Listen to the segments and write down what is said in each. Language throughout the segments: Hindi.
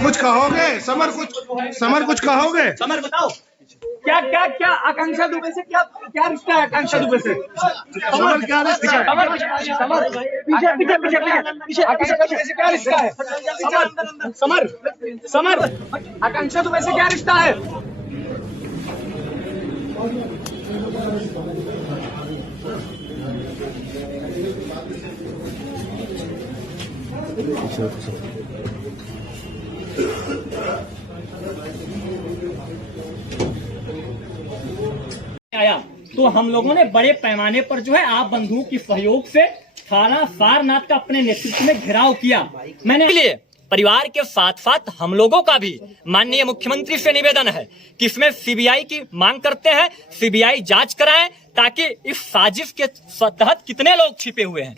कुछ कहोगे समर, कुछ कहोगे? समर बताओ, क्या क्या क्या आकांक्षा दुबे से क्या क्या रिश्ता है? आकांक्षा दुबे से समर क्या रिश्ता है? समर पीछे पीछे पीछे पीछे आकांक्षा दुबे से क्या रिश्ता है? समर समर आकांक्षा दुबे से क्या रिश्ता है? आया तो हम लोगों ने बड़े पैमाने पर जो है आप बंधुओं की सहयोग से थाना सारनाथ का अपने नेतृत्व में घेराव किया। मैंने लिए परिवार के साथ साथ हम लोगों का भी माननीय मुख्यमंत्री से निवेदन है कि इसमें सीबीआई की मांग करते हैं, सीबीआई जांच कराएं ताकि इस साजिश के तहत कितने लोग छिपे हुए हैं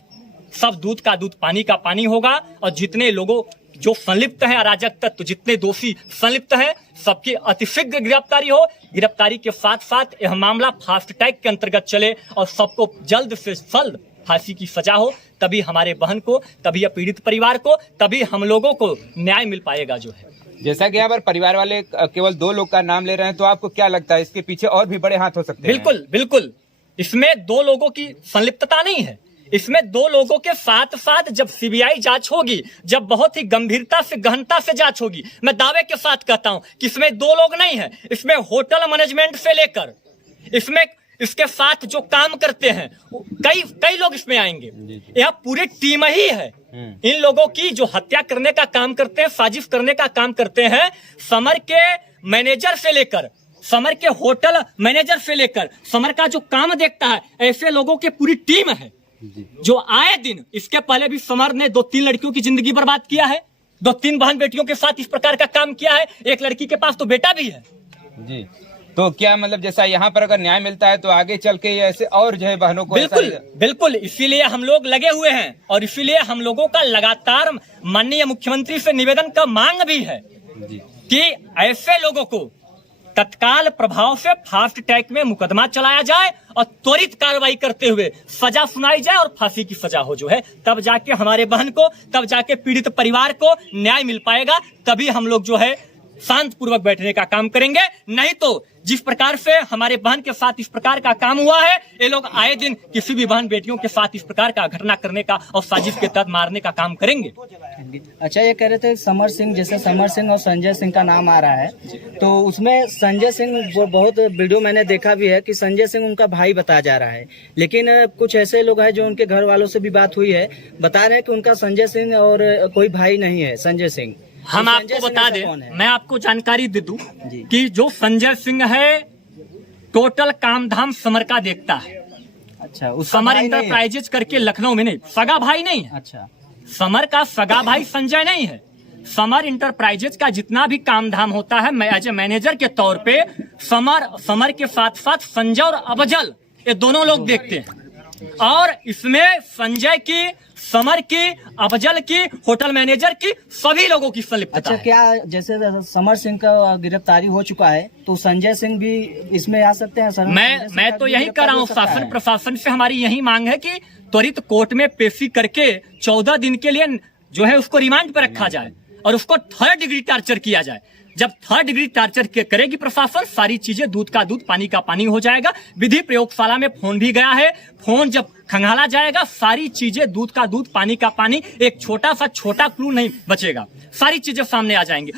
सब दूध का दूध पानी का पानी होगा, और जितने लोगों जो संलिप्त हैं अराजक तत्व, जितने दोषी संलिप्त हैं सबकी अतिशीघ्र गिरफ्तारी हो। गिरफ्तारी के साथ साथ यह मामला फास्ट ट्रैक के अंतर्गत चले और सबको जल्द से जल्द फांसी की सजा हो, तभी हमारे बहन को, तभी पीड़ित परिवार को, तभी हम लोगों को न्याय मिल पाएगा। जो है जैसा कि यहाँ पर परिवार वाले केवल 2 लोग का नाम ले रहे हैं, तो आपको क्या लगता है इसके पीछे और भी बड़े हाथ हो सकते हैं? बिल्कुल बिल्कुल, इसमें 2 लोगों की संलिप्तता नहीं है, इसमें 2 लोगों के साथ साथ जब सीबीआई जांच होगी, जब बहुत ही गंभीरता से गहनता से जांच होगी, मैं दावे के साथ कहता हूं कि इसमें 2 लोग नहीं है, इसमें होटल मैनेजमेंट से लेकर इसमें इसके साथ जो काम करते हैं कई लोग इसमें आएंगे। यह पूरी टीम ही है इन लोगों की जो हत्या करने का काम करते हैं, साजिश करने का काम करते हैं। समर के मैनेजर से लेकर, समर के होटल मैनेजर से लेकर, समर का जो काम देखता है, ऐसे लोगों की पूरी टीम है जो आए दिन, इसके पहले भी समर ने 2-3 लड़कियों की जिंदगी बर्बाद किया है, 2-3 बहन बेटियों के साथ इस प्रकार का काम किया है, एक लड़की के पास तो बेटा भी है जी। तो क्या मतलब जैसा यहाँ पर अगर न्याय मिलता है तो आगे चल के ऐसे और जो है बहनों को बिल्कुल बिल्कुल, इसीलिए हम लोग लगे हुए हैं और इसीलिए हम लोगों का लगातार माननीय मुख्यमंत्री से निवेदन का मांग भी है कि ऐसे लोगों को तत्काल प्रभाव से फास्ट ट्रैक में मुकदमा चलाया जाए और त्वरित कार्रवाई करते हुए सजा सुनाई जाए और फांसी की सजा हो, जो है तब जाके हमारे बहन को, तब जाके पीड़ित परिवार को न्याय मिल पाएगा। तभी हम लोग जो है शांत पूर्वक बैठने का काम करेंगे, नहीं तो जिस प्रकार से हमारे बहन के साथ इस प्रकार का काम हुआ है, ये लोग आए दिन किसी भी बहन बेटियों के साथ इस प्रकार का घटना करने का और साजिश के तहत मारने का काम करेंगे। अच्छा, ये कह रहे थे समर सिंह, जैसे समर सिंह और संजय सिंह का नाम आ रहा है, तो उसमें संजय सिंह बहुत वीडियो मैंने देखा भी है कि संजय सिंह उनका भाई बताया जा रहा है, लेकिन कुछ ऐसे लोग हैं जो उनके घर वालों से भी बात हुई है, बता रहे हैं कि उनका संजय सिंह और कोई भाई नहीं है संजय सिंह। हम आपको बता दें, मैं आपको जानकारी दे दूं कि जो संजय सिंह है टोटल काम धाम समर का देखता है। अच्छा, समर इंटरप्राइजेज करके लखनऊ में, नहीं, सगा भाई नहीं है। अच्छा, समर का सगा भाई संजय नहीं है। समर इंटरप्राइजेज का जितना भी काम धाम होता है, मैं एज ए मैनेजर के तौर पे समर के साथ साथ संजय और अफजल, ये दोनों लोग देखते हैं, और इसमें संजय की, समर की, अफजल की, होटल मैनेजर की, सभी लोगों की संलिप्तता। अच्छा, क्या जैसे समर सिंह का गिरफ्तारी हो चुका है तो संजय सिंह भी इसमें आ सकते हैं सर? मैं तो यही कर रहा हूँ, शासन प्रशासन से हमारी यही मांग है कि त्वरित कोर्ट में पेशी करके 14 दिन के लिए जो है उसको रिमांड पर रखा जाए और उसको 3rd डिग्री टार्चर किया जाए। जब 3rd डिग्री टार्चर करेगी प्रशासन, सारी चीजें दूध का दूध पानी का पानी हो जाएगा। विधि प्रयोगशाला में फोन भी गया है, फोन जब खंगाला जाएगा सारी चीजें दूध का दूध पानी का पानी, एक छोटा सा छोटा क्लू नहीं बचेगा, सारी चीजें सामने आ जाएंगी।